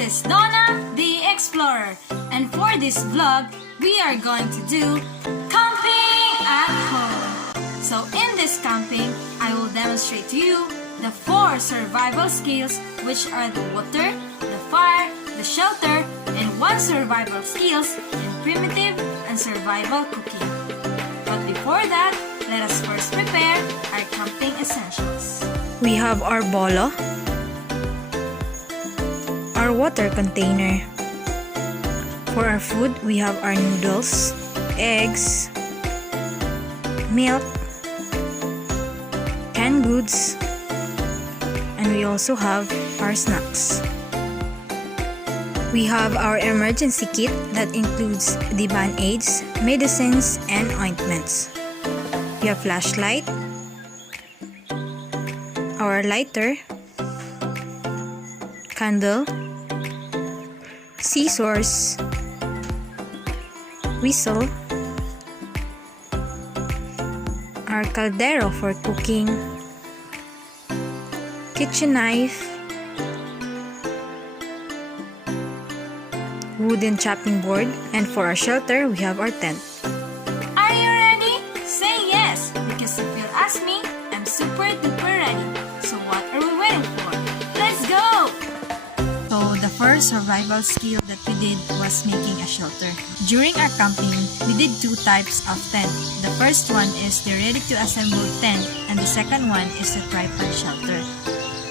is Donna the Explorer, and for this vlog, we are going to do camping at home. So in this camping, I will demonstrate to you the 4 survival skills, which are the water, the fire, the shelter, and 1 survival skills in primitive and survival cooking. But before that, let us first prepare our camping essentials. We have our bolo, our water container. For our food, we have our noodles, eggs, milk, canned goods, and we also have our snacks. We have our emergency kit that includes the band-aids, medicines, and ointments. We have flashlight, our lighter, candle, scissors, whistle, our caldero for cooking, kitchen knife, wooden chopping board, and for our shelter, we have our tent. Are you ready? Say yes, because if you ask me, I'm super duper ready. So what are we waiting for? Let's go! So the first survival skill that we did was making a shelter. During our camping, we did 2 types of tent. The first one is the ready-to-assemble tent, and the second one is the tripod shelter.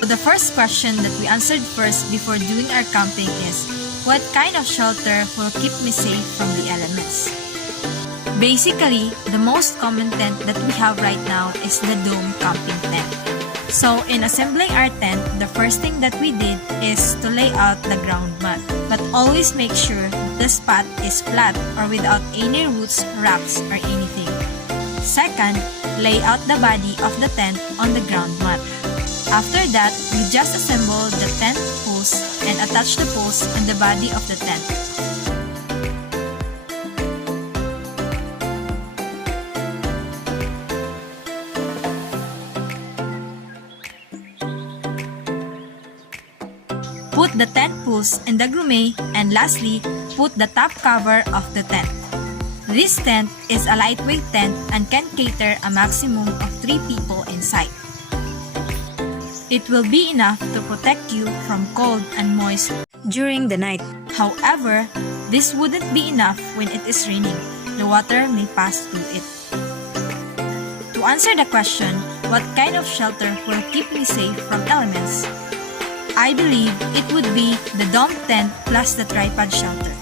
So the first question that we answered first before doing our camping is, what kind of shelter will keep me safe from the elements? Basically, the most common tent that we have right now is the dome camping tent. So, in assembling our tent, the first thing that we did is to lay out the ground mat. But always make sure the spot is flat or without any roots, rocks, or anything. Second, lay out the body of the tent on the ground mat. After that, we just assemble the tent posts and attach the posts on the body of the tent. Put the tent posts in the grumet, and lastly, put the top cover of the tent. This tent is a lightweight tent and can cater a maximum of 3 people inside. It will be enough to protect you from cold and moist During the night, However, this wouldn't be enough when it is raining. The water may pass through it. To answer the question, what kind of shelter will keep me safe from elements? I believe it would be the dome tent plus the tripod shelter.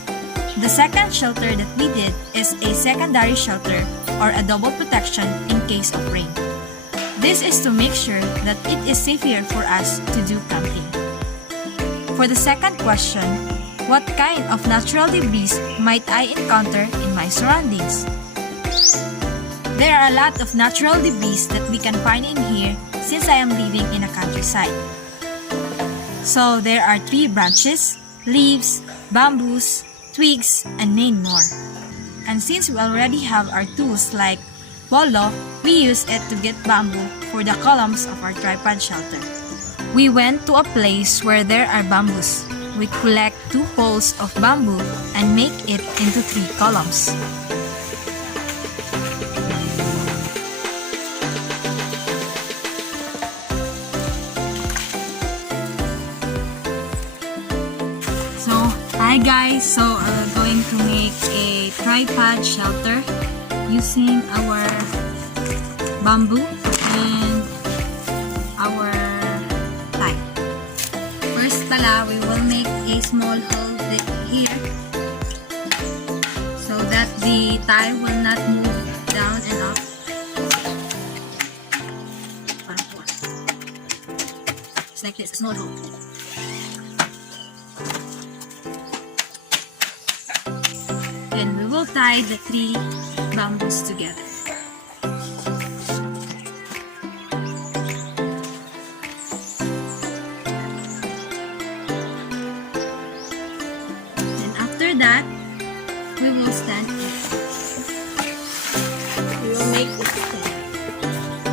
The second shelter that we did is a secondary shelter or a double protection in case of rain. This is to make sure that it is safer for us to do camping. For the second question, what kind of natural debris might I encounter in my surroundings? There are a lot of natural debris that we can find in here since I am living in a countryside. So there are tree branches, leaves, bamboos, twigs, and many more. And since we already have our tools like bolo, we use it to get bamboo for the columns of our tripod shelter. We went to a place where there are bamboos. We collect 2 poles of bamboo and make it into 3 columns. So, hi guys! So, we're going to make a tripod shelter using our bamboo and our tie. First pala, we will make a small hole here so that the tie will not move down and up. It's like this, a small hole. Then we will tie the 3 bamboos together. Then after that, we will stand it. We will make it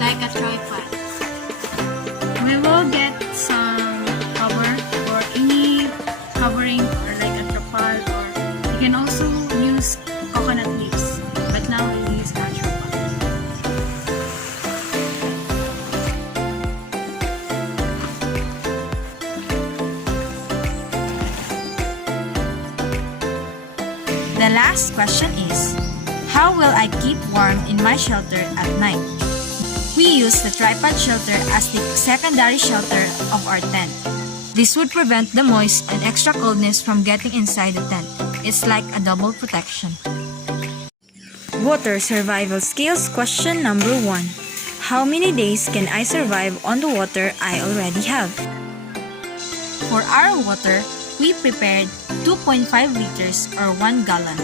like a tripod. We will get some cover or any covering The last question is, how will I keep warm in my shelter at night? We use the tripod shelter as the secondary shelter of our tent. This would prevent the moist and extra coldness from getting inside the tent. It's like a double protection. Water survival skills question number 1. How many days can I survive on the water I already have? For our water, we prepared 2.5 liters or 1 gallon.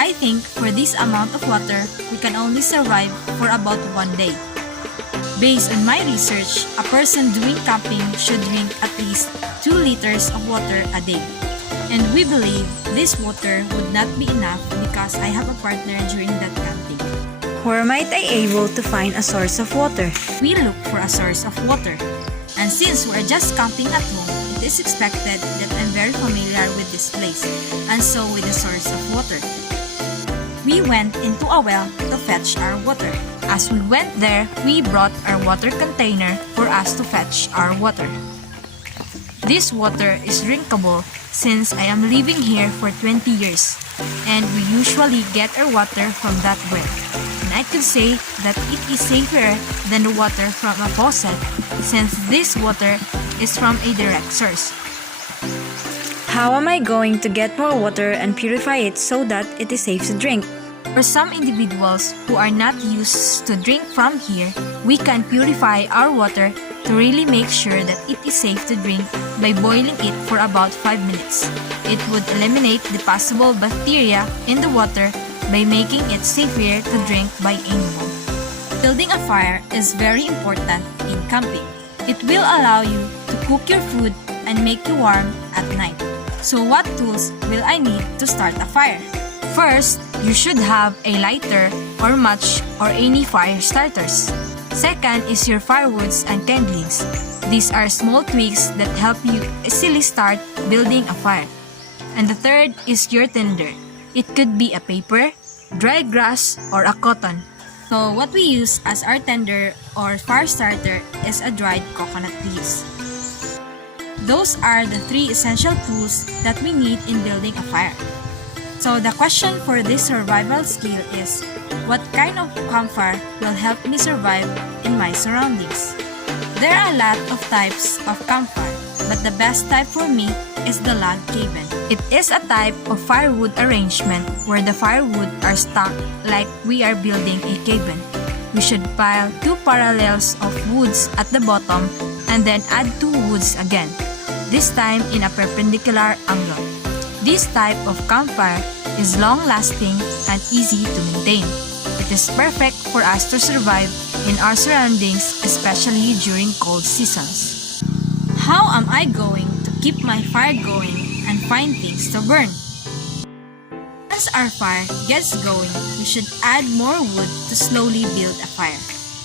I think for this amount of water, we can only survive for about 1 day. Based on my research, a person doing camping should drink at least 2 liters of water a day. And we believe this water would not be enough because I have a partner during that camping. Where might I able to find a source of water? We look for a source of water. And since we are just camping at home, it is expected that I'm very familiar with this place, and so with the source of water. We went into a well to fetch our water. As we went there, we brought our water container for us to fetch our water. This water is drinkable since I am living here for 20 years, and we usually get our water from that well. And I could say that it is safer than the water from a faucet since this water is from a direct source. How am I going to get more water and purify it so that it is safe to drink? For some individuals who are not used to drink from here, we can purify our water to really make sure that it is safe to drink by boiling it for about 5 minutes. It would eliminate the possible bacteria in the water by making it safer to drink by anyone. Building a fire is very important in camping. It will allow you to cook your food and make you warm at night. So what tools will I need to start a fire? First, you should have a lighter or match or any fire starters. Second is your firewoods and kindlings. These are small twigs that help you easily start building a fire. And the third is your tinder. It could be a paper, dry grass, or a cotton. So what we use as our tinder or fire starter is a dried coconut leaves. Those are the 3 essential tools that we need in building a fire. So the question for this survival skill is, what kind of campfire will help me survive in my surroundings? There are a lot of types of campfire, but the best type for me is the log cabin. It is a type of firewood arrangement where the firewood are stacked like we are building a cabin. We should pile 2 parallels of woods at the bottom and then add 2 woods again, this time in a perpendicular angle. This type of campfire is long-lasting and easy to maintain. It is perfect for us to survive in our surroundings, especially during cold seasons. How am I going to keep my fire going and find things to burn? Once our fire gets going, we should add more wood to slowly build a fire.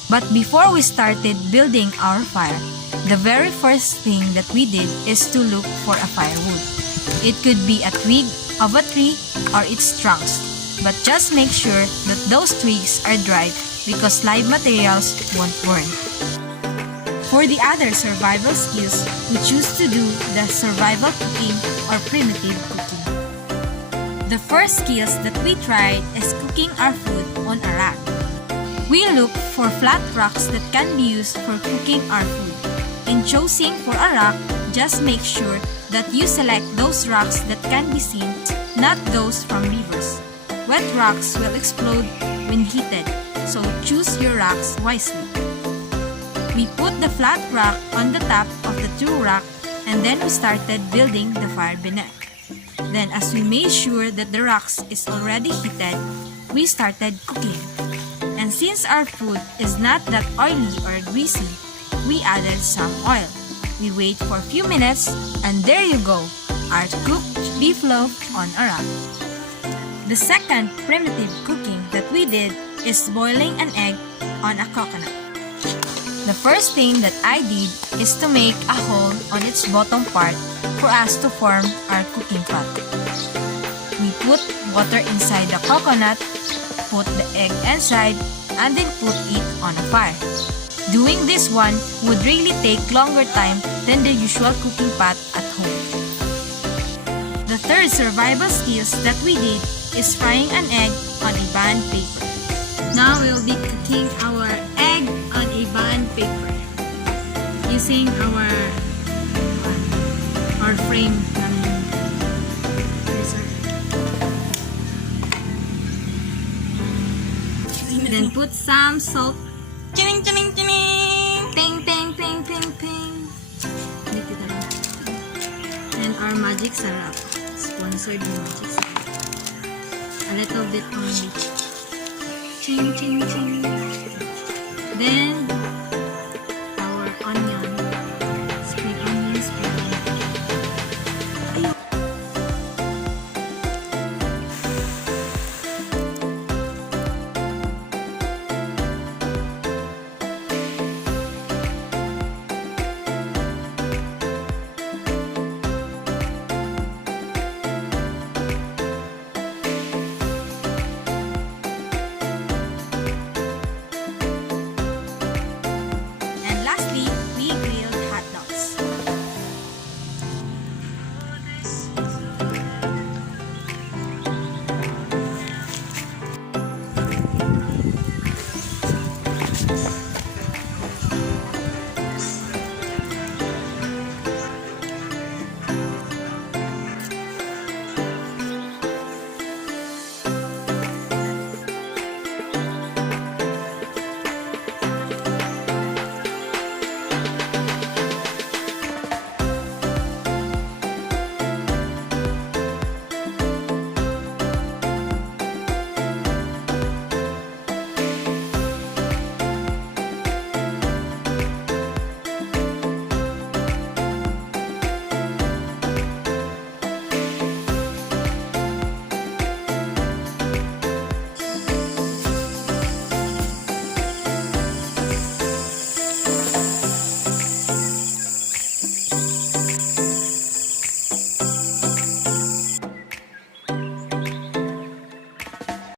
But before we started building our fire, the very first thing that we did is to look for a firewood. It could be a twig of a tree or its trunks, but just make sure that those twigs are dried because live materials won't burn. For the other survival skills, we choose to do the survival cooking or primitive cooking. The first skills that we tried is cooking our food on a rack. We look for flat rocks that can be used for cooking our food. In choosing for a rock, just make sure that you select those rocks that can be seen, not those from rivers. Wet rocks will explode when heated, so choose your rocks wisely. We put the flat rock on the top of the true rock and then we started building the fire beneath. Then as we made sure that the rocks is already heated, we started cooking. And since our food is not that oily or greasy, we added some oil. We wait for a few minutes and there you go, our cooked beef loaf on a rack. The second primitive cooking that we did is boiling an egg on a coconut. The first thing that I did is to make a hole on its bottom part for us to form our cooking pot. We put water inside the coconut, put the egg inside, and then put it on a fire. Doing this one would really take longer time than the usual cooking pot at home. The third survival skills that we did is frying an egg on a bond paper. Now we'll be cooking our egg on a bond paper using our frame. Then put some salt. Chining, chining, chining! Ping, ping, ping, ping, ping! Dito na lang. And our magic syrup. Sponsored by magic syrup. A little bit only. Ching, ching, ching. Then,